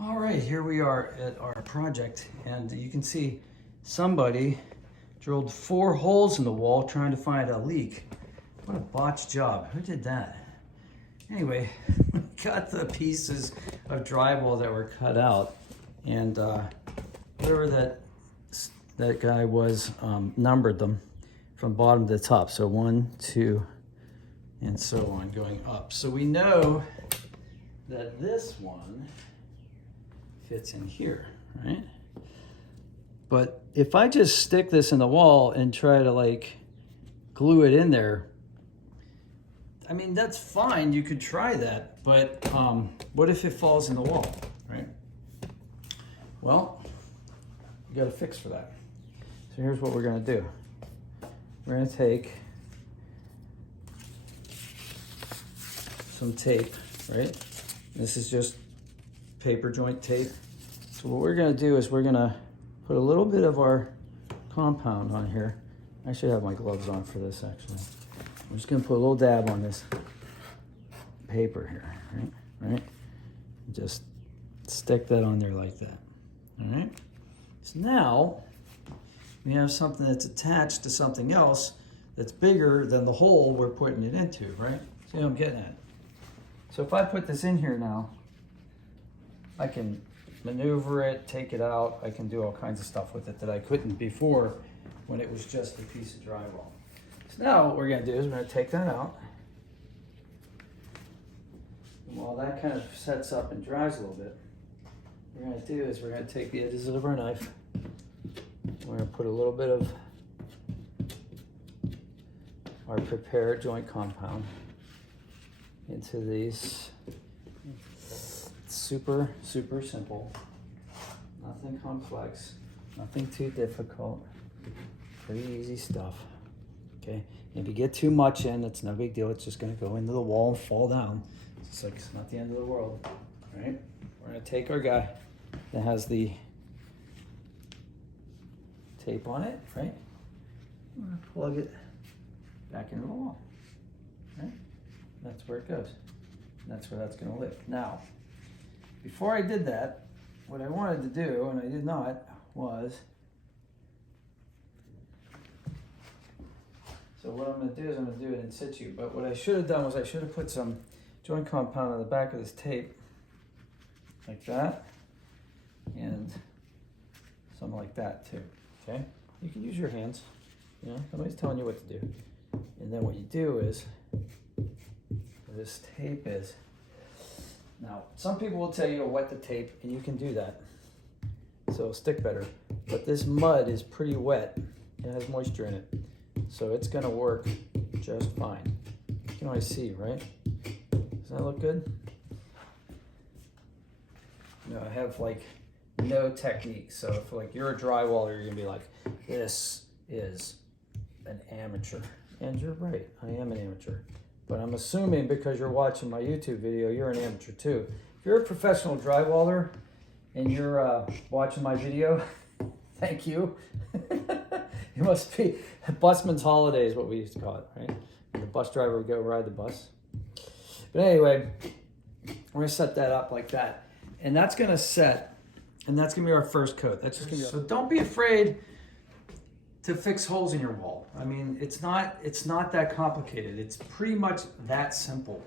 All right, here we are at our project, and you can see somebody drilled 4 holes in the wall trying to find a leak. What a botched job. Who did that? Anyway, we got the pieces of drywall that were cut out, and whatever that guy was, numbered them from bottom to top. So 1, 2, and so on, going up. So we know that this one fits in here, right? But if I just stick this in the wall and try to like glue it in there, I mean, that's fine, you could try that, but what if it falls in the wall, right? Well, you got a fix for that. So here's what we're gonna do. We're gonna take some tape, right? This is just paper joint tape. So what we're gonna do is we're gonna put a little bit of our compound on here. I should have my gloves on for this actually. I'm just gonna put a little dab on this paper here, right? Just stick that on there like that, all right? So now we have something that's attached to something else that's bigger than the hole we're putting it into, right? See what I'm getting at? So if I put this in here now, I can maneuver it, take it out. I can do all kinds of stuff with it that I couldn't before when it was just a piece of drywall. So now what we're gonna do is we're gonna take that out. And while that kind of sets up and dries a little bit, what we're gonna do is we're gonna take the edges of our knife. We're gonna put a little bit of our prepared joint compound into these. Super, super simple. Nothing complex, nothing too difficult. Pretty easy stuff. Okay, if you get too much in, it's no big deal. It's just gonna go into the wall and fall down. It's like, it's not the end of the world, right? We're gonna take our guy that has the tape on it, right? We're gonna plug it back into the wall, right? That's where it goes. And that's where that's gonna live. Now, before I did that, what I wanted to do, and I did not, was, so what I'm gonna do is I'm gonna do it in situ, but what I should have done was I should have put some joint compound on the back of this tape, like that, and some like that too, okay? You can use your hands, you know, nobody's telling you what to do. And then what you do is, where this tape is, now, some people will tell you to wet the tape, and you can do that, so it'll stick better. But this mud is pretty wet. It has moisture in it, so it's gonna work just fine. You can always see, right? Does that look good? You know, I have like no technique, so if like you're a drywaller, you're gonna be like, this is an amateur. And you're right, I am an amateur. But I'm assuming because you're watching my YouTube video, you're an amateur too. If you're a professional drywaller and you're watching my video, thank you. It must be busman's holiday is what we used to call it, right? And the bus driver would go ride the bus. But anyway, we're gonna set that up like that. And that's gonna set, and that's gonna be our first coat. That's just gonna be, so don't be afraid to fix holes in your wall. I mean, it's not that complicated. It's pretty much that simple.